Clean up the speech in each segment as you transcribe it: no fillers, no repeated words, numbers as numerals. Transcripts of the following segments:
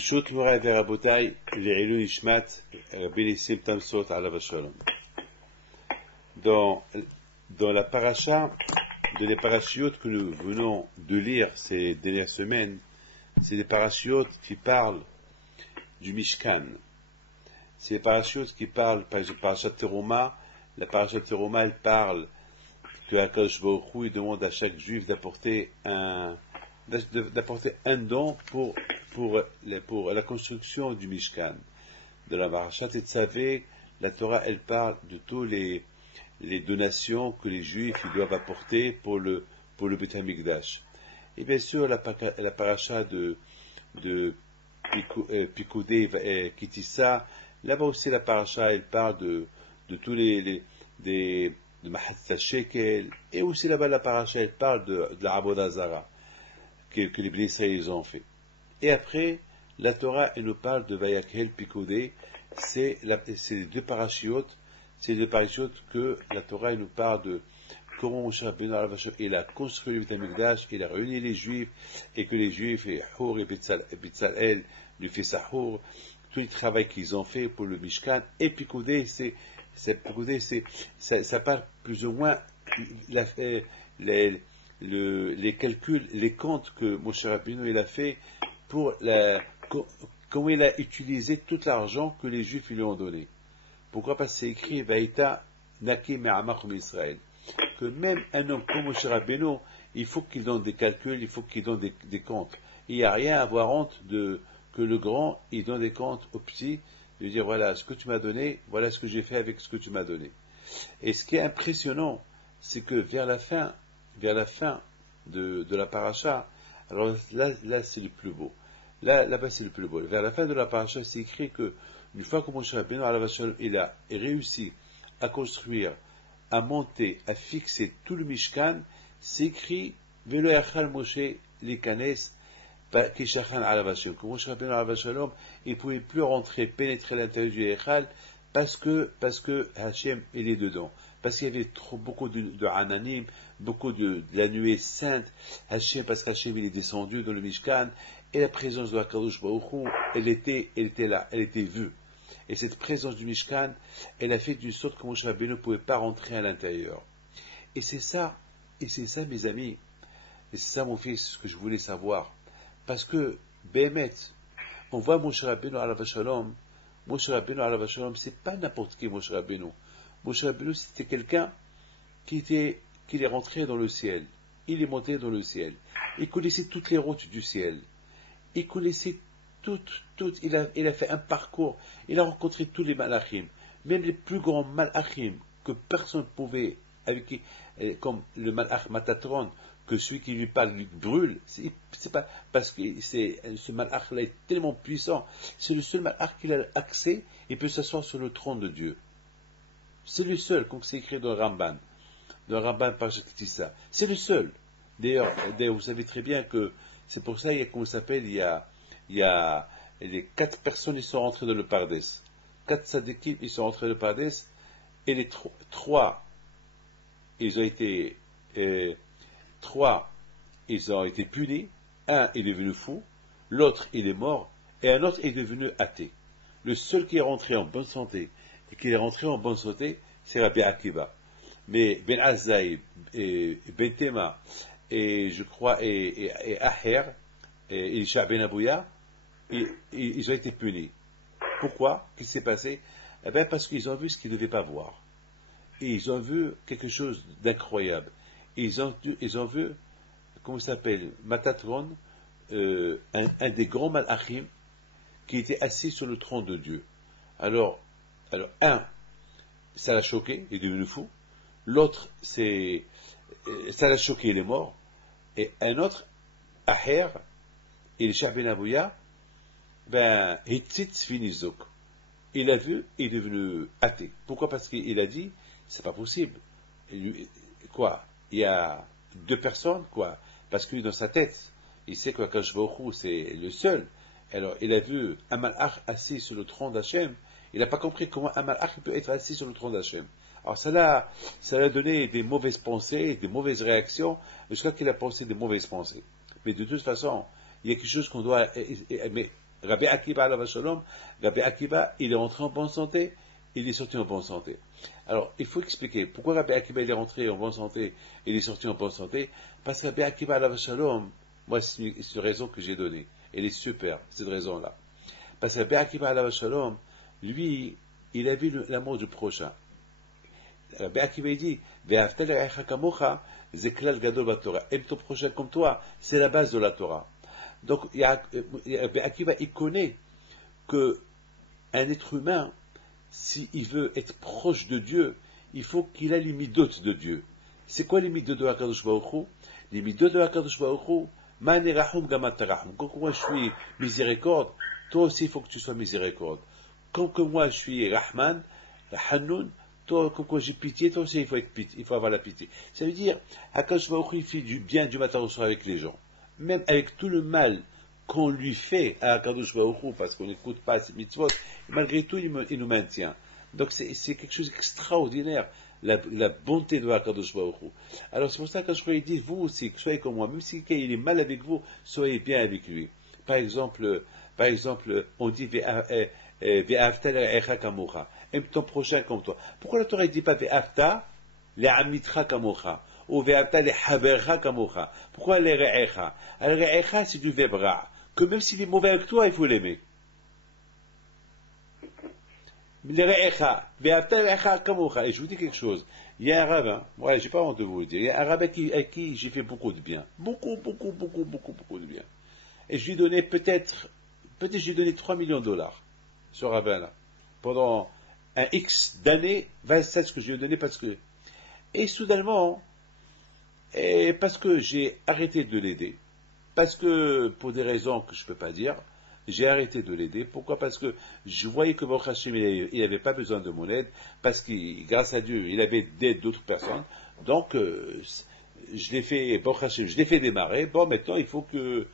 Bishut Moray Verabotai, Le'ilou Ishmat, Belissim Tamsot Alav Shalom. Dans la paracha, les parachiotes que nous venons de lire ces dernières semaines, c'est des parachiotes qui parlent du Mishkan. C'est des parachiotes qui parlent, par exemple, parachat Teruma. La parachat Teruma, elle parle que Akadosh Baruch Hu, il demande à chaque juif d'apporter un don pour la construction du Mishkan. De la parachat Tetzavé, la Torah, elle parle de tous les donations que les juifs ils doivent apporter pour le Beit HaMikdash. Et bien sûr, la paracha de Pikoudé Kitissa, là-bas aussi la paracha, elle parle de tous de Mahatzah Shekel, et aussi là-bas la paracha, elle parle de la Avodah Zara que les Bnei ils ont fait. Et après, la Torah, elle nous parle de Vayakhel Pikoudé, c'est les deux parachiotes, que la Torah, elle nous parle de comment Moshe Rabbeinu il a construit le Beit HaMikdash, il a réuni les Juifs, et que les Juifs, et Hur et Betzalel, le fils Sahur, tout le travail qu'ils ont fait pour le Mishkan, et Pikoudé, ça parle plus ou moins les calculs, les comptes que Moshe Rabbeinu il a fait pour comment il a utilisé tout l'argent que les Juifs lui ont donné. Pourquoi? Parce que c'est écrit Vaïta Naki Me'amachum Israël, que même un homme comme Moshe Rabbeinu, il faut qu'il donne des calculs, il faut qu'il donne des comptes. Il n'y a rien à avoir honte que le grand, il donne des comptes au petit, de dire voilà ce que tu m'as donné, voilà ce que j'ai fait avec ce que tu m'as donné. Et ce qui est impressionnant, c'est que vers la fin de la paracha, alors là c'est le plus beau. Là-bas c'est le plus beau. Vers la fin de la paracha, c'est écrit que une fois que Moshe Rabbeinu il a réussi à construire, à monter, à fixer tout le Mishkan, c'est écrit Velo yachal Moshe likanes kishachan alav Hashem. Que Moshe Rabbeinu alav Shalom, il ne pouvait plus pénétrer l'intérieur du Yachal parce que Hashem il est dedans. Parce qu'il y avait beaucoup de Ananim, beaucoup de la nuée sainte, parce qu'Hachem il est descendu dans le Mishkan, et la présence de Akadosh Baruch Hu, elle était là, elle était vue. Et cette présence du Mishkan, elle a fait d'une sorte que Moshe Rabbeinu ne pouvait pas rentrer à l'intérieur. Et c'est ça mes amis, et c'est ça mon fils, ce que je voulais savoir. Parce que, Béhémet, on voit Moshe Rabbeinu alav Shalom, c'est pas n'importe qui Moshe Rabbeinu. Moshe Rabbeinu, c'était quelqu'un qui est rentré dans le ciel. Il est monté dans le ciel. Il connaissait toutes les routes du ciel. Il connaissait toutes. Il a fait un parcours. Il a rencontré tous les malachim. Même les plus grands malachim que personne ne pouvait, comme le malach Matatron, que celui qui lui parle lui brûle. C'est pas parce que ce malach là est tellement puissant. C'est le seul malach qui a accès et peut s'asseoir sur le trône de Dieu. C'est le seul, comme c'est écrit dans le Ramban par Tissa. C'est le seul. D'ailleurs, vous savez très bien que c'est pour ça, comment ça s'appelle, il y a les 4 personnes, ils sont rentrés dans le Pardes. 4 sadikim, ils sont rentrés dans le Pardes, et les 3, ils ont été punis. Un est devenu fou, l'autre il est mort, et un autre est devenu athée. Le seul qui est rentré en bonne santé, c'est Rabbi Akiva. Mais Ben Azai, Ben Tema, et je crois, et Aher, et Elisha Ben Abouya, ils ont été punis. Pourquoi? Qu'est-ce qui s'est passé? Eh bien, parce qu'ils ont vu ce qu'ils ne devaient pas voir. Et ils ont vu quelque chose d'incroyable. Ils ont vu, comment ça s'appelle, Matatron, un des grands malachim qui était assis sur le trône de Dieu. Alors, un, ça l'a choqué, il est devenu fou. L'autre, ça l'a choqué, il est mort. Et un autre, Aher, Elisha Ben Abouya, Hitzitz Finizok. Il a vu, il est devenu athée. Pourquoi? Parce qu'il a dit, c'est pas possible. Il y a 2 personnes, parce que dans sa tête, il sait que Akadosh Baruch Hu, c'est le seul. Alors, il a vu un malach assis sur le trône d'Hachem. Il n'a pas compris comment un malach peut être assis sur le trône d'Hachem. Alors, ça l'a donné des mauvaises pensées, des mauvaises réactions, jusqu'à qu'il a pensé des mauvaises pensées. Mais de toute façon, il y a quelque chose qu'on doit, mais Rabbi Akiva alav shalom, Rabbi Akiva, il est rentré en bonne santé, il est sorti en bonne santé. Alors, il faut expliquer pourquoi Rabbi Akiva il est rentré en bonne santé et il est sorti en bonne santé. Parce que Rabbi Akiva alav shalom, moi c'est une raison que j'ai donnée. Elle est super, cette raison-là. Parce que Rabbi Akiva alav shalom, lui, il a vu l'amour du prochain. Rabbi Akiva il dit, Ve'afta l're'echa kamocha, c'est klal gadol b'Torah. Aime ton prochain comme toi, c'est la base de la Torah. Donc, Rabbi Akiva, il connaît que un être humain, s'il veut être proche de Dieu, il faut qu'il ait les midotes de Dieu. C'est quoi les midotes de HaKadosh Baruch Hu? Les midotes de HaKadosh Baruch Hu, ma'ane rahum gamat tarahum. Quand moi je suis miséricorde, toi aussi il faut que tu sois miséricorde. Comme que moi je suis Rahman, Hanoun, toi, comme j'ai pitié, toi aussi il faut avoir la pitié. Ça veut dire, HaKadosh Baruch Hu, il fait du bien du matin au soir avec les gens. Même avec tout le mal qu'on lui fait à HaKadosh Baruch Hu, parce qu'on n'écoute pas ses mitzvot, malgré tout, il nous maintient. Donc c'est quelque chose d'extraordinaire, la bonté de HaKadosh Baruch Hu. Alors c'est pour ça que je crois, dit, vous aussi, soyez comme moi, même si il est mal avec vous, soyez bien avec lui. Par exemple, on dit, Ve'afta l're'echa kamocha, aime ton prochain comme toi. Pourquoi la Torah ne dit pas Ve'afta le'amitra kamocha? Ou ve'afta le'habercha kamocha. Pourquoi les re'echa? Le re'echa, c'est du vebra. Que même s'il est mauvais avec toi, il faut l'aimer. Les re'echa, ve'afta le'echa kamocha. Et je vous dis quelque chose. Il y a un rabbin, ouais, j'ai pas honte de vous le dire. Il y a un rabbin à qui j'ai fait beaucoup de bien. Beaucoup de bien. Et je lui ai donné peut-être je lui ai donné $3 millions, ce rabbin-là. Pendant un X d'années, 27 ce que je lui ai donné parce que, et soudainement, et parce que j'ai arrêté de l'aider, parce que, pour des raisons que je ne peux pas dire, j'ai arrêté de l'aider. Pourquoi? Parce que je voyais que Baruch Hashem, il n'avait pas besoin de mon aide, parce que, grâce à Dieu, il avait d'aide d'autres personnes. Donc, je l'ai fait, Baruch Hashem, je l'ai fait démarrer. Bon, maintenant, il faut qu'on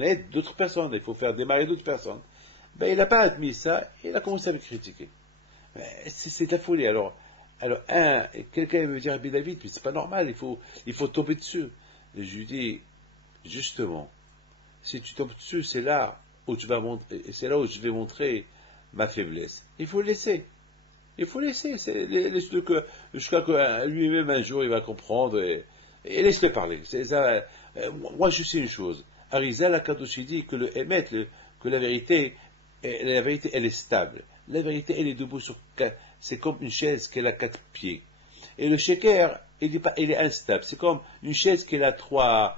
aide d'autres personnes, il faut faire démarrer d'autres personnes. Ben, il n'a pas admis ça, il a commencé à me critiquer. C'est de la folie. Alors, quelqu'un me dire, Rabbi David, mais c'est pas normal, il faut tomber dessus. Et je lui dis, justement, si tu tombes dessus, c'est là où je vais montrer ma faiblesse. Il faut le laisser. Laisse-le jusqu'à que lui-même un jour il va comprendre et laisse-le parler. Moi je sais une chose. Arizal Akadosh dit que le émet, que la vérité elle est stable. La vérité elle est debout c'est comme une chaise qui a 4 pieds. Et le sheker, il est instable. C'est comme une chaise qui a 3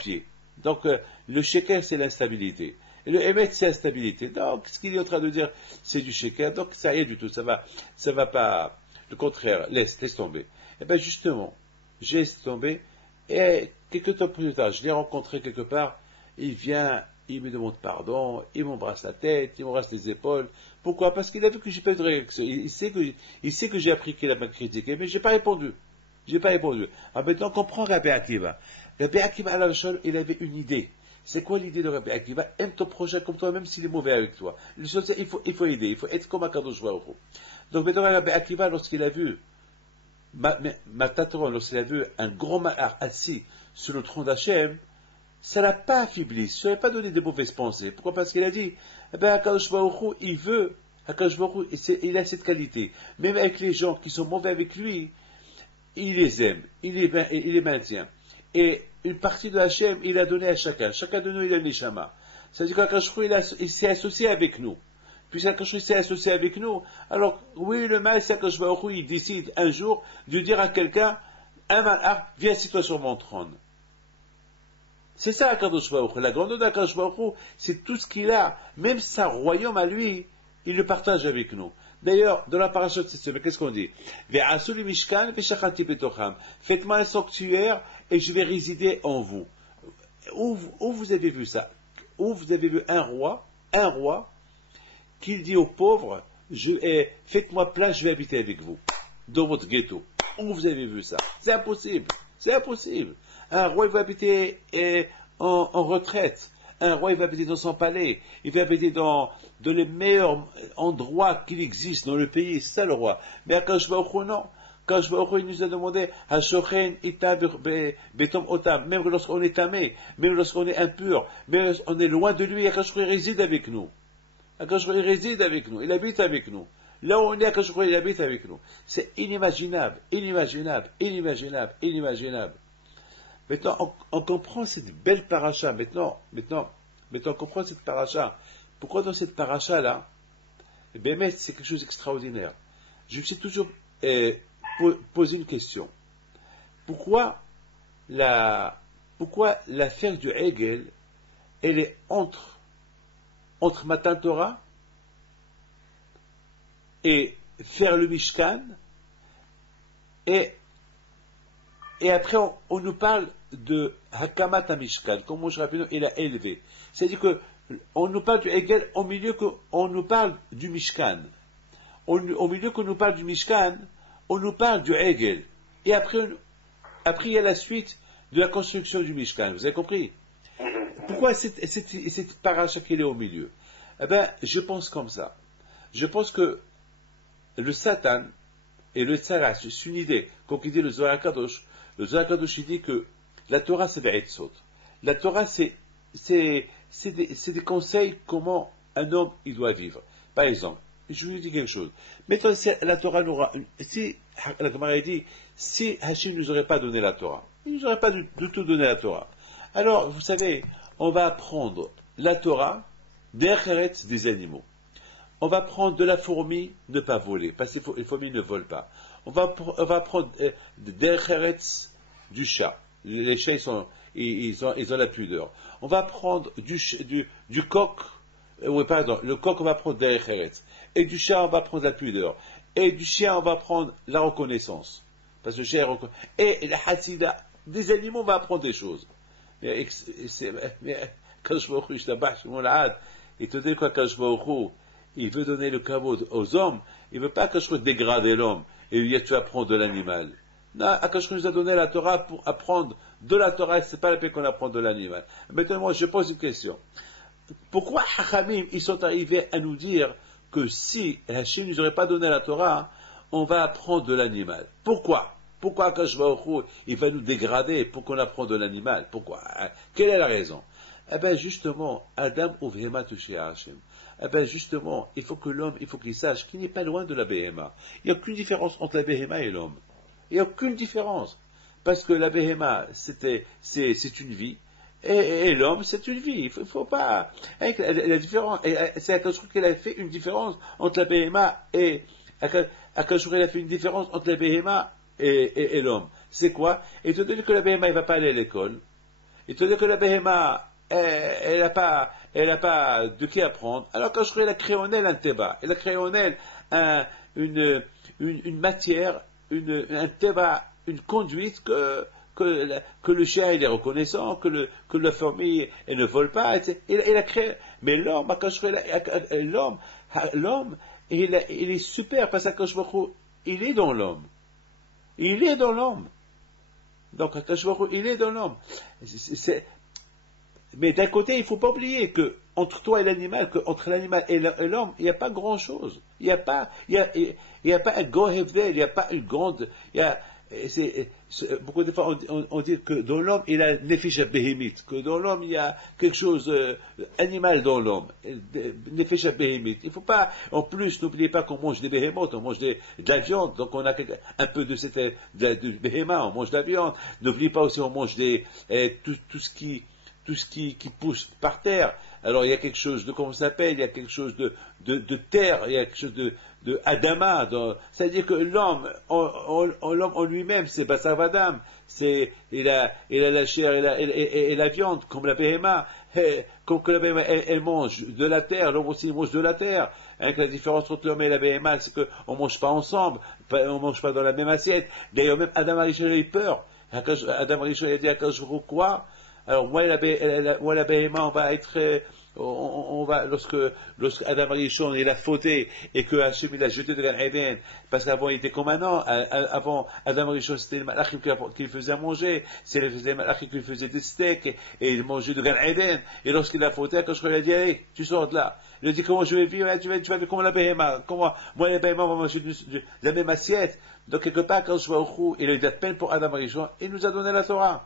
pieds. Donc le sheker c'est l'instabilité. Et le émet, c'est la stabilité. Donc, ce qu'il est en train de dire, c'est du sheker. Donc, ça rien du tout. Ça va pas. Le contraire, laisse tomber. Et bien, justement, j'ai laissé tomber. Et quelques temps plus tard, je l'ai rencontré quelque part. Il vient, il me demande pardon. Il m'embrasse la tête, il m'embrasse les épaules. Pourquoi? Parce qu'il a vu que j'ai pas eu de réaction. Il sait que j'ai appris qu'il a mal critiqué, mais j'ai pas répondu. Alors maintenant, on comprend Rabbi Akiva. Rabbi Akiva, il avait une idée. C'est quoi l'idée de Rabbi Akiva? Aime ton prochain comme toi, même s'il est mauvais avec toi. Il faut aider, il faut être comme HaKadosh Baruch Hu. Donc maintenant, Rabbi Akiva, lorsqu'il a vu Matatron, lorsqu'il a vu un grand malheur assis sur le trône d'Hachem, ça l'a pas affaibli, ça n'a pas donné des mauvaises pensées. Pourquoi? Parce qu'il a dit, HaKadosh Baruch Hu, HaKadosh Baruch Hu, il a cette qualité. Même avec les gens qui sont mauvais avec lui, il les aime, il les maintient. Et une partie de Hachem, il a donné à chacun. Chacun de nous, il a une neshama. C'est-à-dire qu'Akadosh Baruch Hu, il s'est associé avec nous. Puis Akadosh Baruch Hu s'est associé avec nous. Alors, oui, le mal, c'est qu'Akadosh Baruch Hu, il décide un jour de dire à quelqu'un, un malheur, viens assis-toi sur mon trône. C'est ça Akadosh Baruch Hu. La grandeur d'Akadosh Baruch Hu, c'est tout ce qu'il a. Même sa royaume à lui, il le partage avec nous. D'ailleurs, dans la paracha de cette semaine, qu'est-ce qu'on dit? Faites-moi un sanctuaire et je vais résider en vous. Où vous avez vu ça? Où vous avez vu un roi qui dit aux pauvres, faites-moi plein, je vais habiter avec vous, dans votre ghetto. Où vous avez vu ça? C'est impossible. Un roi, il va habiter en retraite. Un roi, il va habiter dans son palais. Il va habiter dans les meilleurs endroits qu'il existe dans le pays. C'est ça le roi. Mais Akadosh Baruch Hu, non. Quand je il nous a demandé, Hashochen ita betom otam, même lorsqu'on est tamé, même lorsqu'on est impur, même lorsqu'on est loin de lui, Akash réside avec nous. Akash réside avec nous, il habite avec nous. Là où on est, Akash il habite avec nous. C'est inimaginable, inimaginable, inimaginable, inimaginable. Maintenant, on comprend cette belle paracha. Maintenant, on comprend cette paracha. Pourquoi dans cette paracha-là, mais c'est quelque chose d'extraordinaire. Je me suis toujours posé une question. Pourquoi l'affaire du Hegel, elle est entre Matan Torah et faire le Mishkan, et après on nous parle de Hakamat HaMishkan, comme Moshe Rabbeinu il a élevé. C'est-à-dire que on nous parle du Hegel au milieu qu'on nous parle du Mishkan. Au milieu qu'on nous parle du Mishkan, on nous parle du Hegel. Et après il y a la suite de la construction du Mishkan. Vous avez compris? Pourquoi cette paracha qui est au milieu? Eh bien, je pense comme ça. Je pense que le Satan et le Tzara, c'est une idée. Comme il dit le Zohar HaKadosh, il dit que la Torah, c'est Be'etzot. La Torah, c'est des conseils comment un homme il doit vivre. Par exemple, je vous dis quelque chose. Mettons, si la Torah si la Gemara dit, si Hachim ne nous aurait pas donné la Torah, il ne nous aurait pas du tout donné la Torah. Alors, vous savez, on va apprendre la Torah des animaux. On va prendre de la fourmi, ne pas voler, parce que les fourmis ne volent pas. On va prendre du chat. Les chats, ils ont la pudeur. On va prendre du coq, pardon, le coq, on va prendre derech eretz. Et du chat, on va prendre la pudeur. Et du chien, on va prendre la reconnaissance. Parce que le chien et la hasida, des animaux, on va apprendre des choses. Mais quand je vois il te dit quoi, quand je vois il veut donner le kavod aux hommes, il ne veut pas que je dégrader l'homme et tu apprends de l'animal. Non, Akash nous a donné la Torah pour apprendre de la Torah, c'est pas la peine qu'on apprend de l'animal. Maintenant, moi, je pose une question. Pourquoi Hachamim, ils sont arrivés à nous dire que si Hachem ne nous aurait pas donné la Torah, on va apprendre de l'animal? Pourquoi? Pourquoi Akash il va nous dégrader pour qu'on apprenne de l'animal? Pourquoi? Quelle est la raison? Eh bien, justement, Adam Uvhema touché à Hachem. Eh bien, justement, il faut que l'homme, il faut qu'il sache qu'il n'est pas loin de la Behema. Il n'y a aucune différence entre la Behema et l'homme. Il n'y a aucune différence. Parce que la Behema, c'est une vie, et l'homme, c'est une vie. Il faut pas, la différence, c'est Akash qu'il a fait une différence entre la Behema et, Akash il a fait une différence entre la Behema et l'homme. C'est quoi? Étant donné que la Behema, il ne va pas aller à l'école, étant donné que la Behema, elle n'a pas de qui apprendre. Alors quand je ferai la créonelle un teba, et la créonelle une matière, un teba, une conduite que le chien il est reconnaissant, que la fourmi elle ne vole pas, et la crée. Mais l'homme, quand je ferai l'homme, il est super parce que quand je vois il est dans l'homme. Il est dans l'homme. Donc quand je vois il est dans l'homme. Mais d'un côté, il ne faut pas oublier que entre toi et l'animal, entre l'animal et l'homme, il n'y a pas grand chose. Il n'y a pas un go hebdel, il n'y a pas une grande, beaucoup de fois on dit que dans l'homme, il y a nefesh behemite, que dans l'homme, il y a quelque chose animal dans l'homme, nefesh behemite. Il ne faut pas, en plus, n'oubliez pas qu'on mange des behemotes, on mange de la viande, donc on a un peu de behema, on mange de la viande. N'oubliez pas aussi, on mange tout ce qui pousse par terre. Alors il y a quelque chose de, comment ça s'appelle, il y a quelque chose de terre, il y a quelque chose de Adama. C'est-à-dire que l'homme en lui-même, c'est Basavadam, il a la chair et la viande, comme la Behema. Comme que la Behema, elle mange de la terre, l'homme aussi mange de la terre. La différence entre l'homme et la Behema, c'est qu'on ne mange pas ensemble, on ne mange pas dans la même assiette. D'ailleurs, même Adam Arishon a eu peur. Adam Arishon a dit à Akash quoi? Alors, moi, la Behema, on va être Lorsque Adam Arishon il a fauté et que Hachem il a jeté de Gan Eden, parce qu'avant il était comme un an, avant Adam Arishon c'était le malachim qui le faisait manger, c'est les malachim qui lui faisaient des steaks et il mangeait de Gan Eden, et lorsqu'il a fauté, quand je lui ai dit allez, tu sors de là, il a dit comment je vais vivre, tu vas vivre comme la Behema, comment moi les Behema vont manger de la même assiette, donc quelque part quand je vois au Chou, il a eu de la peine pour Adam Arishon, il nous a donné la Torah.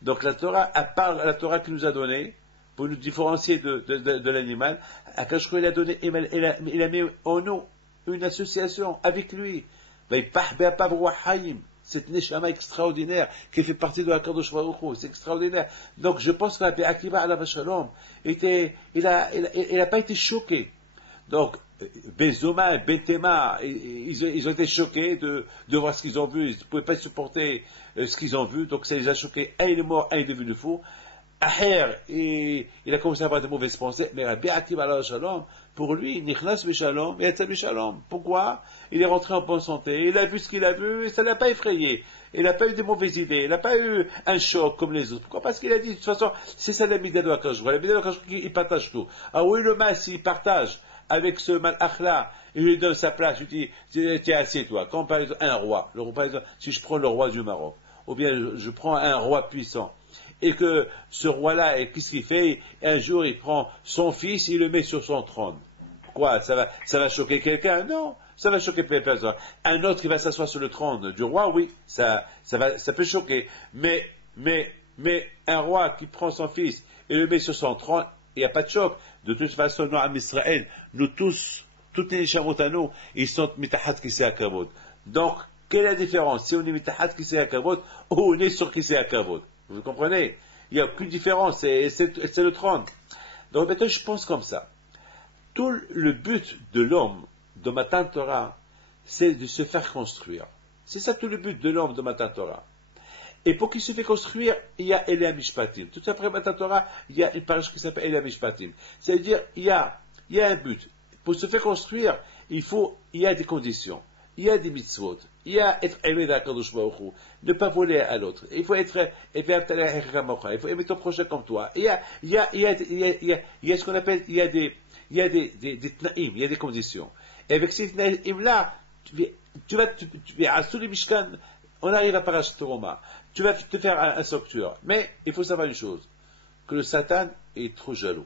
Donc la Torah, à part la Torah qu'il nous a donnée, pour nous différencier de l'animal, Akash il a donné, il a mis en nous une association avec lui. Cette neshama extraordinaire qui fait partie de la Kadosh Baruch Hu, c'est extraordinaire. Donc je pense que la Be'akiva alav shalom il a pas été choqué. Donc Bezoma et Betema, ils ont été choqués de voir ce qu'ils ont vu, ils ne pouvaient pas supporter ce qu'ils ont vu, donc ça les a choqués. Un il est mort, un il est devenu fou. Aher, il a commencé à avoir de mauvaises pensées, mais Rabbi Akiva alav shalom, pour lui, Nichnas Bishalom, et Yatsa Bishalom. Pourquoi? Il est rentré en bonne santé, il a vu ce qu'il a vu, et ça ne l'a pas effrayé. Il n'a pas eu de mauvaises idées, il n'a pas eu un choc comme les autres. Pourquoi? Parce qu'il a dit, de toute façon, c'est ça la Mida de Akash. La Mida de Akash, il partage tout. Ah oui, le mas, il partage avec ce malach-là, il lui donne sa place, il dit, tiens, assieds-toi. Quand par exemple, un roi, par exemple, si je prends le roi du Maroc, ou bien je prends un roi puissant, et que ce roi-là, qu'est-ce qu'il fait? Un jour, il prend son fils, il le met sur son trône. Quoi? Ça va choquer quelqu'un? Non, ça va choquer personne. Un autre qui va s'asseoir sur le trône du roi, oui, ça peut choquer. Mais un roi qui prend son fils et le met sur son trône, il n'y a pas de choc. De toute façon, nous, en Israël, nous tous, toutes les Neshamot à nous, ils sont mitahat kisei hakavod. Donc, quelle est la différence? Si on est mitahat kisei hakavod, ou on est sur kisei hakavod. Vous comprenez? Il n'y a aucune différence, c'est le trône. Donc maintenant, je pense comme ça. Tout le but de l'homme de Matan Torah, c'est de se faire construire. C'est ça tout le but de l'homme de Matan Torah. Et pour qu'il se fait construire, il y a Elia Mishpatim. Tout après Matan Torah, il y a une page qui s'appelle Elia Mishpatim. C'est-à-dire, il y a un but. Pour se faire construire, il y a des conditions. Il y a des mitzvot. Il y a être aimé d'Akadosh Baruch Hu, ne pas voler à l'autre. Il faut être, il faut aimer ton prochain comme toi. Il y a ce qu'on appelle, il y a des tnaïm, il y a des conditions. Et avec ces tnaïm-là, tu vas à sous les Mishkan, on arrive à Parashat Roma. Tu vas te faire un sanctuaire. Mais, il faut savoir une chose, que le Satan est trop jaloux.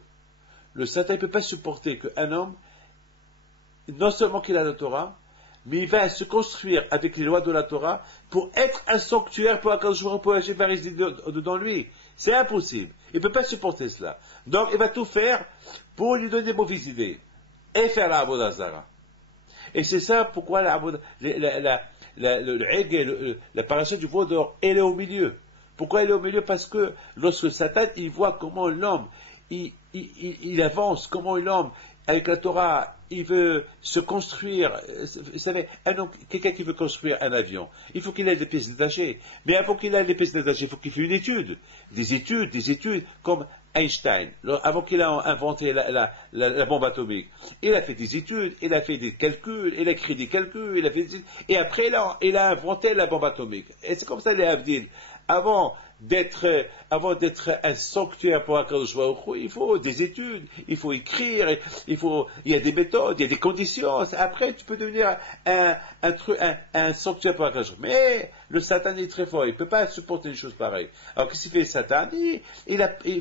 Le Satan ne peut pas supporter qu'un homme, non seulement qu'il a la Torah, mais il va se construire avec les lois de la Torah pour être un sanctuaire pour Hachem va résider dedans lui. C'est impossible. Il ne peut pas supporter cela. Donc, il va tout faire pour lui donner des mauvaises idées. Et faire la Avodah Zara. Et c'est ça pourquoi la paracha du veau d'or, elle est au milieu. Pourquoi elle est au milieu? Parce que lorsque Satan, il voit comment l'homme, il avance, comment l'homme, avec la Torah, il veut se construire. Vous savez, quelqu'un qui veut construire un avion, il faut qu'il ait des pièces détachées. Mais avant qu'il ait des pièces détachées, il faut qu'il fasse une étude. Des études, comme Einstein, avant qu'il ait inventé la bombe atomique. Il a fait des études, il a fait des calculs, il a écrit des calculs, et après, il a inventé la bombe atomique. Et c'est comme ça, les Avdil. Avant d'être un sanctuaire pour Akadosh Baruch Hu, il faut des études, il faut écrire, il y a des méthodes, il y a des conditions. Après, tu peux devenir un sanctuaire pour Akadosh Baruch Hu. Mais le Satan est très fort, il ne peut pas supporter une chose pareille. Alors qu'est-ce qu'il fait, Satan? Il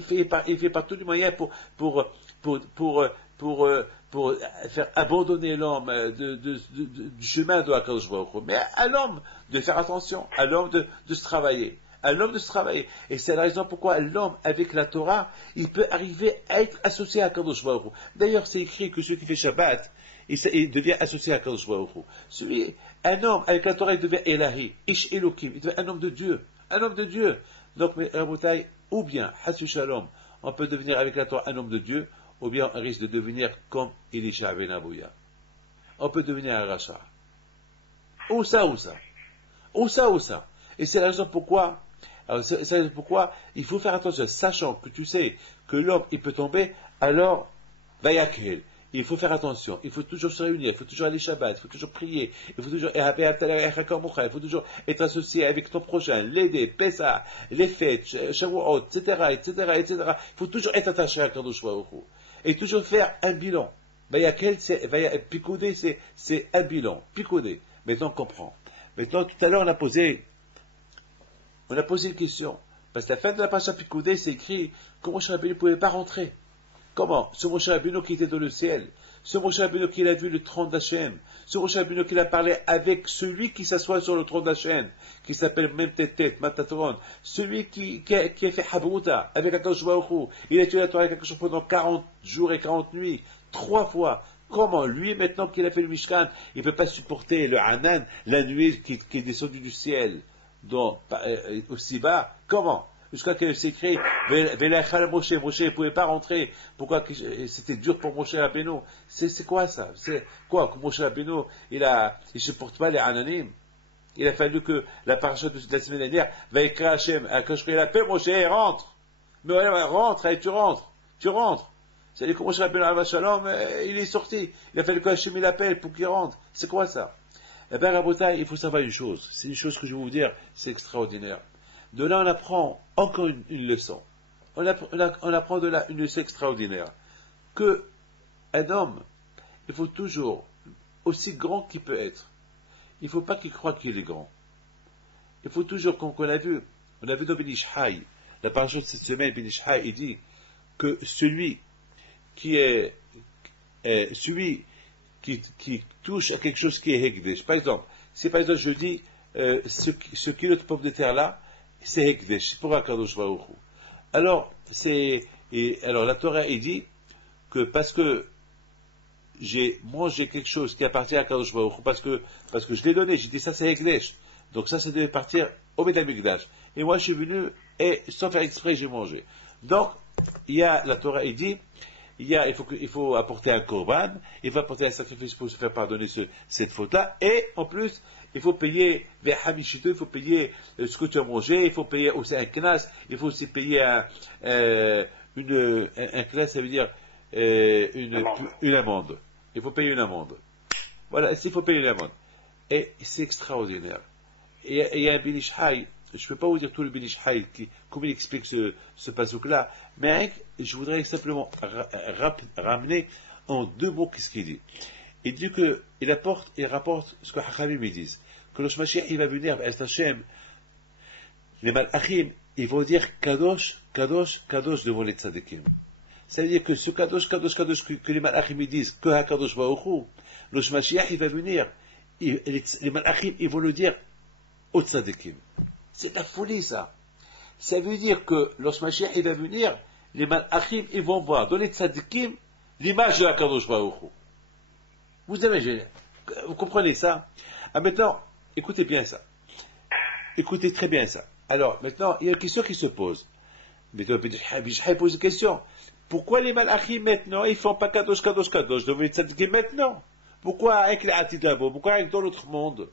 fait par tous les moyens pour faire abandonner l'homme du chemin de Akadosh Baruch Hu. Mais à l'homme de faire attention, à l'homme de se travailler. À l'homme de se travailler. Et c'est la raison pourquoi l'homme, avec la Torah, il peut arriver à être associé à Kadosh Baruch Hu. D'ailleurs, c'est écrit que celui qui fait Shabbat, il devient associé à Kadosh Baruch Hu. Un homme, avec la Torah, il devient Elahi, Ish Elokim, il devient un homme de Dieu. Un homme de Dieu. Donc, Rabotai, ou bien, Hasu Shalom, on peut devenir avec la Torah un homme de Dieu, ou bien on risque de devenir comme Elisha ben Abouya. On peut devenir un Racha. Ou ça. Et c'est la raison pourquoi, il faut faire attention, sachant que tu sais que l'homme, il peut tomber, alors, Vayakhel, il faut faire attention, il faut toujours se réunir, il faut toujours aller Shabbat, il faut toujours prier, il faut toujours il faut toujours être associé avec ton prochain, l'aider, Pessah, les fêtes, Shavuot, etc., etc., etc. Il faut toujours être attaché à Kadosh Baruch Hu. Et toujours faire un bilan. Picouder, c'est un bilan. Picouder. Maintenant, on comprend. Maintenant, tout à l'heure, on a posé une question. Parce que la fin de la parasha Picouder, c'est écrit que Moshe Rabbeinu ne pouvait pas rentrer. Comment? Ce Moshe Rabbeinu qui était dans le ciel, ce Moshe Rabbeinu qui a vu le trône d'Hachem, ce Moshe Rabbeinu qui a parlé avec celui qui s'assoit sur le trône d'Hachem, qui s'appelle Memtetet, Matatron, celui qui a fait Habruta avec Akadosh Baruch Hu. Il a étudié la Torah avec Akadosh pendant 40 jours et 40 nuits, 3 fois. Comment? Lui, maintenant qu'il a fait le Mishkan, il ne peut pas supporter le Hanan, la nuée qui est descendue du ciel, aussi bas. Comment? Jusqu'à qu'elle s'écrit, Moshe ne pouvait pas rentrer. Pourquoi? C'était dur pour Moshe Rabbeinu. C'est quoi ça? C'est quoi? Que Moshe Rabbeinu, il ne supporte pas les Hananim. Il a fallu que la paracha de la semaine dernière, Vaikra Hashem, quand il appelle Moshe, rentre. Mais ouais, rentre, allez, tu rentres. C'est-à-dire que Moshe Rabbeinu, Shalom, il est sorti. Il a fallu que Hashem l'appelle pour qu'il rentre. C'est quoi ça? Eh bien, Rabotai, il faut savoir une chose. C'est une chose que je vais vous dire, c'est extraordinaire. De là, on apprend encore une leçon. On apprend de là une leçon extraordinaire. Que un homme, il faut toujours, aussi grand qu'il peut être, il ne faut pas qu'il croie qu'il est grand. Il faut toujours, comme on a vu dans Ben Ishai, la paracha de cette semaine, Ben Ishai, il dit que celui qui touche à quelque chose qui est Hekdesh. Par exemple, si par exemple je dis, ce kilo de pommes de terre là, c'est Hekdesh, c'est pour Akadosh Baruch Hu. Alors, la Torah, il dit que parce que j'ai mangé quelque chose qui appartient à Akadosh Baruch Hu, parce que je l'ai donné, j'ai dit ça c'est Hekdesh. Donc ça devait partir au Beth Amikdash. Et moi je suis venu, et sans faire exprès, j'ai mangé. Donc, la Torah, il dit, il faut apporter un korban, il faut apporter un sacrifice pour se faire pardonner cette faute-là, et en plus, il faut payer il faut payer ce que tu as mangé, il faut payer aussi un knas, il faut aussi payer un knas, ça veut dire une amende. Il faut payer une amende. Voilà, il faut payer une amende. Et c'est extraordinaire. Et il y a un Ben Ishai, je ne peux pas vous dire tout le Ben Ishai, comment il explique ce passouk-là, mais je voudrais simplement ramener en 2 mots qu'est-ce qu'il dit. Il dit il rapporte ce que Hachamim me disent, que le Mashiach il va venir, Hashem, les Malachim, ils vont dire Kadosh, Kadosh, Kadosh devant les tzadikim. Ça veut dire que ce Kadosh, Kadosh, Kadosh que les Malachim disent, que HaKadosh Baruch Hu, le Mashiach il va venir, les Malachim ils vont le dire aux tzadikim. C'est de la folie ça. Ça veut dire que lorsque Mashiach il va venir, les Malachim ils vont voir dans les tzadikim l'image de HaKadosh Baruch Hu. Vous imaginez, vous comprenez ça? Maintenant, écoutez bien ça. Écoutez très bien ça. Alors, maintenant, il y a une question qui se pose. Maintenant, Bishai pose une question. Pourquoi les Malachim maintenant, ils ne font pas Kadosh, Kadosh, Kadosh devant les tzadikim maintenant? Pourquoi avec les Atid là-bas? Pourquoi avec dans l'autre monde?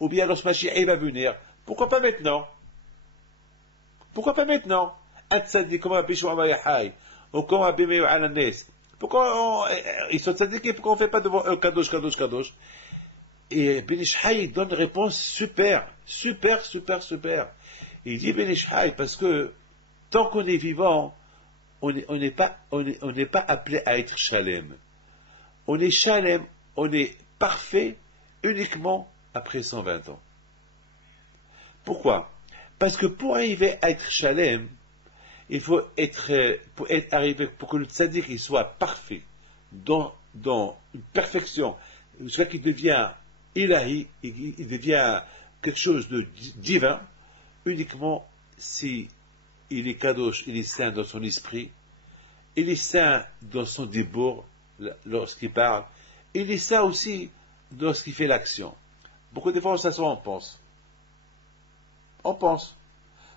Ou bien lorsque Mashiach va venir? Pourquoi pas maintenant? Pourquoi pas maintenant? Un tzadik comme Rabbi Shimon Bar Yochai, ou comme Rabbi Meir Ananes. Pourquoi ils sont tzadikim, pourquoi on ne fait pas devant eux Kadosh, Kadosh, Kadosh? Et Ben Ishai donne une réponse super. Il dit Ben Ishai, parce que tant qu'on est vivant, on n'est pas appelé à être shalem. On est shalem, on est parfait uniquement après 120 ans. Pourquoi? Parce que pour arriver à être shalem, il faut pour que le tzaddik il soit parfait, dans une perfection, jusqu'à qu'il devient ilahi, il devient quelque chose de divin, uniquement si il est kadosh, il est saint dans son esprit, il est saint dans son débour, lorsqu'il parle, il est saint aussi lorsqu'il fait l'action. Beaucoup de fois, on s'assoit, on pense.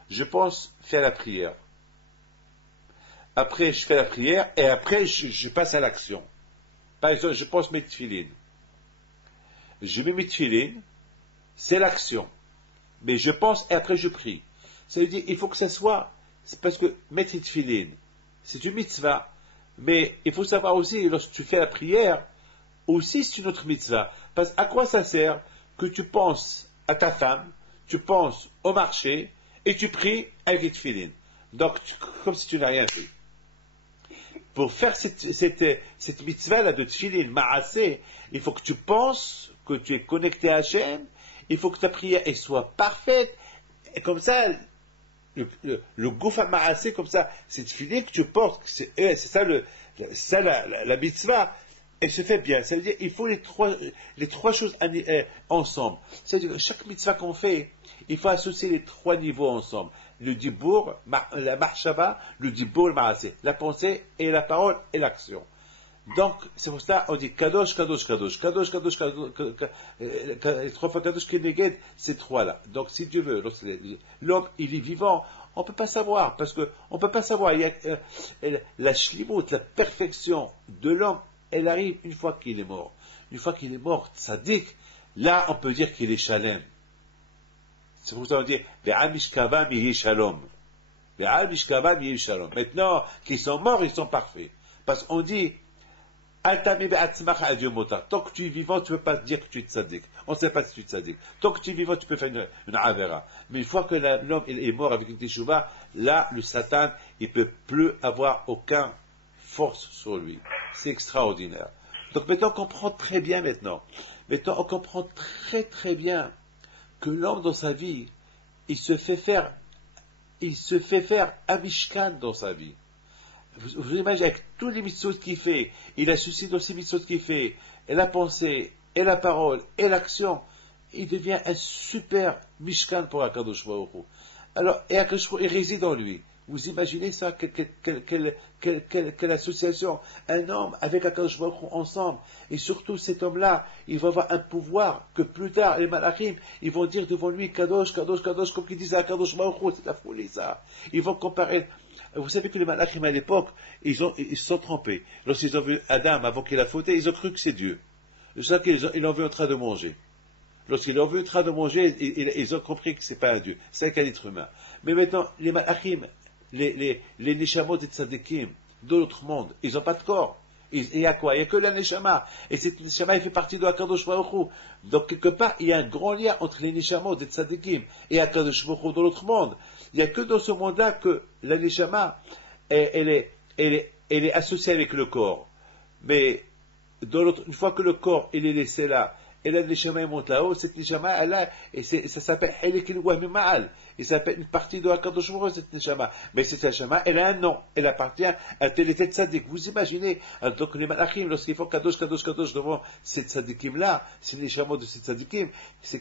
Je pense faire la prière. Après, je fais la prière, et après, je passe à l'action. Par exemple, je pense mes tefilines. Je mets mes tefilines, c'est l'action. Mais je pense, et après, je prie. Ça veut dire, il faut que ça soit, c'est parce que mettre les tefilines, c'est une mitzvah. Mais il faut savoir aussi, lorsque tu fais la prière, aussi c'est une autre mitzvah. Parce à quoi ça sert que tu penses à ta femme, tu penses au marché, et tu pries avec les tefilines. Donc, comme si tu n'as rien fait. Pour faire cette mitzvah-là de tefilin, ma'aseh, il faut que tu penses que tu es connecté à Hachem, il faut que ta prière elle soit parfaite, et comme ça, le gouffre ma'aseh, comme ça, cette tefilin que tu portes, c'est ça la mitzvah, elle se fait bien. Ça veut dire qu'il faut les trois choses ensemble. C'est-à-dire que chaque mitzvah qu'on fait, il faut associer les trois niveaux ensemble. Le dibour, la marshava, le dibour, le ma'aseh. La pensée et la parole et l'action. Donc, c'est pour ça on dit kadosh, kadosh, kadosh, kadosh, kadosh, kadosh, les trois fois kadosh, keneged, ces trois-là. Donc, si Dieu veut, l'homme, il est vivant, on ne peut pas savoir, parce que on ne peut pas savoir. Il y a, la shlimut, la perfection de l'homme, elle arrive une fois qu'il est mort. Une fois qu'il est mort, tzaddik, là, on peut dire qu'il est shalem. C'est pour ça qu'on dit Ve'al mishkavam yehi shalom. Ve'al mishkavam yehi shalom. Maintenant qu'ils sont morts, ils sont parfaits. Parce qu'on dit Al tami be'atzmach ad yom mota. Tant que tu es vivant, tu ne peux pas dire que tu es tzaddik. On ne sait pas si tu es tzaddik. Tant que tu es vivant, tu peux faire une avera. Mais une fois que l'homme est mort avec une teshuva, là, le Satan, il ne peut plus avoir aucune force sur lui. C'est extraordinaire. Donc maintenant, on comprend très bien maintenant. Maintenant, on comprend très très bien que l'homme dans sa vie, il se fait faire un mishkan dans sa vie. Vous imaginez, avec tous les mitzvot qu'il fait, il associe dans ces mitzvot qu'il fait, et la pensée, et la parole, et l'action, il devient un super mishkan pour Akadosh Baruch Hu. Alors, et Akadosh Baruch Hu, il réside en lui. Vous imaginez ça, quelle association, un homme avec Akadosh Baruch Hu ensemble, et surtout cet homme-là, il va avoir un pouvoir que plus tard, les malachim, ils vont dire devant lui, Kadosh, Kadosh, Kadosh, comme qu'ils disent à Akadosh Baruch Hu, c'est la folie ça. Ils vont comparer. Vous savez que les malachim à l'époque, ils se sont trompés. Lorsqu'ils ont vu Adam avant qu'il a fauté, ils ont cru que c'est Dieu. C'est ça qu'ils l'ont vu en train de manger. Lorsqu'ils l'ont vu en train de manger, ils ont compris que c'est pas un Dieu, c'est un être humain. Mais maintenant, les malachim, les neshamot et tzadikim de l'autre monde, ils n'ont pas de corps. Il y a quoi? Il n'y a que la neshama. Et cette neshama, elle fait partie de Akadosh Baruch Hu. Donc, quelque part, il y a un grand lien entre les neshamot et tzadikim et Akadosh Baruch Hu dans l'autre monde. Il n'y a que dans ce monde-là que la neshama, elle est associée avec le corps. Mais, une fois que le corps, il est laissé là, et la neshama monte là-haut, cette neshama, elle a, et ça s'appelle Helik el-Wahmi Ma'al. Il s'appelle une partie de Hakadosh Baruch Hu, cette neshama. Mais cette neshama, elle a un nom. Elle appartient à tel et tel tzaddik. Vous imaginez, donc les malachim, lorsqu'ils font Kadosh, Kadosh, Kadosh devant ces tzaddikim-là, ces neshamot de ces tzaddikim, ça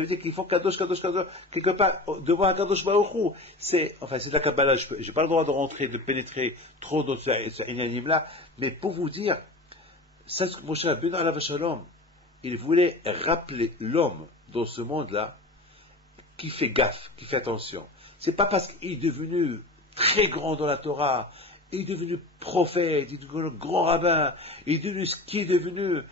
veut dire qu'ils font Kadosh, Kadosh, Kadosh, quelque part, devant Hakadosh Baruch Hu. C'est de la Kabbalah. Je n'ai pas le droit de rentrer, de pénétrer trop dans ce inanim-là. Mais pour vous dire, ça, ce que Moshe Rabbeinu alav shalom, il voulait rappeler l'homme dans ce monde-là qui fait gaffe, qui fait attention. C'est pas parce qu'il est devenu très grand dans la Torah, il est devenu prophète, il est devenu grand rabbin, il est devenu ce qu'il est devenu,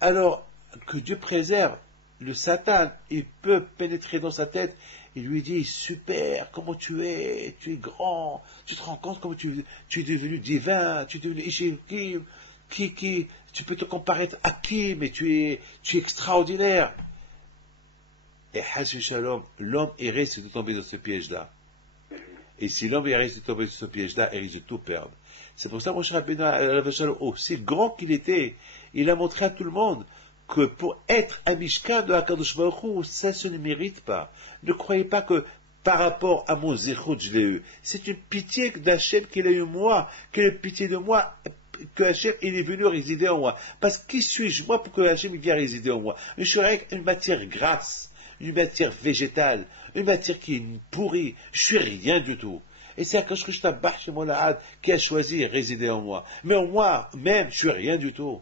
alors que Dieu préserve. Le Satan, il peut pénétrer dans sa tête, il lui dit, super, comment tu es grand, tu te rends compte comment tu es devenu divin, tu es devenu Ishikim, tu peux te comparer à qui, mais tu es extraordinaire. Et Hashem Shalom, l'homme est risque de tomber dans ce piège-là. Et si l'homme est risque de tomber dans ce piège-là, il risque de tout perdre. C'est pour ça que Moshe Rabbeinu, aussi grand qu'il était, il a montré à tout le monde que pour être un Mishkan de Hakadosh Baruch Hu, ça se ne mérite pas. Ne croyez pas que par rapport à mon zéchut, je l'ai eu. C'est une pitié d'Hachem qu'il a eu moi, qu'il a eu pitié de moi, que Hachem il est venu résider en moi. Parce que qui suis-je moi pour que Hachem vienne résider en moi? Je suis avec une matière grasse, une matière végétale, une matière qui est pourrie. Je suis rien du tout. Et c'est Akash Rishtabach chez Molahad qui a choisi de résider en moi. Mais en moi, même, je suis rien du tout.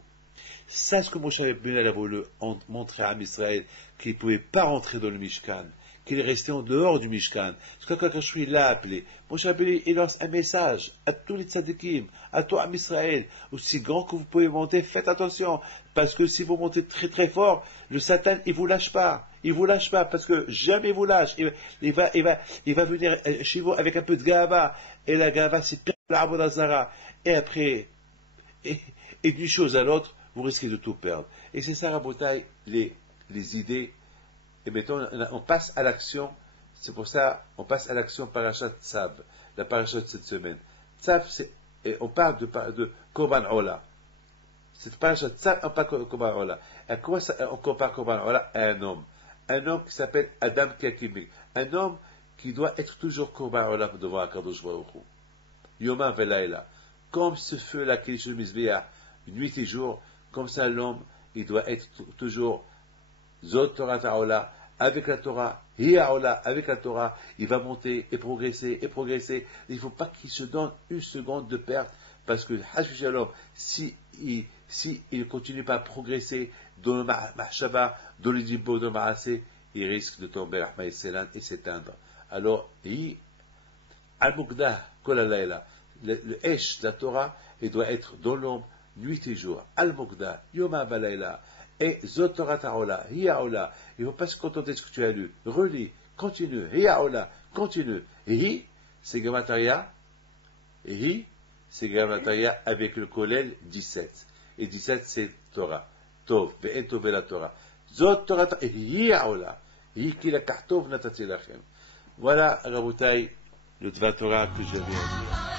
C'est ce que Moshe Rabbeinu a voulu montrer à Israël, qu'il ne pouvait pas rentrer dans le Mishkan, qu'il est resté en dehors du Mishkan. C'est quand Akash l'a appelé. Moshe Rabbeinu, il lance un message à tous les tzadikim, à toi, à Israël, aussi grand que vous pouvez monter, faites attention, parce que si vous montez très très fort, le Satan, il vous lâche pas. Il vous lâche pas, parce que jamais il vous lâche. Il va venir chez vous avec un peu de gava, et la gava, c'est pire que l'Abodazara. Et après, et d'une chose à l'autre, vous risquez de tout perdre. Et c'est ça, Rabotai, les idées. Et maintenant, on passe à l'action. C'est pour ça, on passe à l'action parachat Tzav, la parachat de cette semaine. Tzav, on parle de Korban Ola. Cette parachat Tzav, on parle de Korban Ola. À quoi on compare Korban Ola à un homme? Un homme qui s'appelle Adam Kakimik. Un homme qui doit être toujours Korban Ola devant Akadosh Baruch Hu. Yoma Velaila. Comme ce feu-là qui est sur le Mizbeah, nuit et jour, comme ça l'homme, il doit être toujours Zot Torah Ta'ola, avec la Torah, Hi'aola, avec la Torah, il va monter et progresser et progresser. Il ne faut pas qu'il se donne une seconde de perte, parce que Hashvi Shalom, si il ne continue pas à progresser dans le Mahshava, dans les Dibbo, dans le Maasé, il risque de tomber Rahma et Selan et s'éteindre. Alors, Al-Mukdah, Kolalayla, le Esh, la Torah, il doit être dans l'ombre, nuit et jour. Al-Mukdah, Yoma Balayla, et Zot Torah Ta'ola, Hi'aola. Il ne faut pas se contenter de ce que tu as lu. Relis, continue, Hi'aola, continue. Hi, c'est Gamataria, Hi, c'est Gamataria avec le Kolel 17. Et 17, c'est Torah. Tov, Ve'en Tov la Torah. Zot Torah Ta'ola, Hi'aola, Hi ki la Kahtov Natati Lachem. Voilà, Rabotai, le Dvar Torah que j'avais à dire.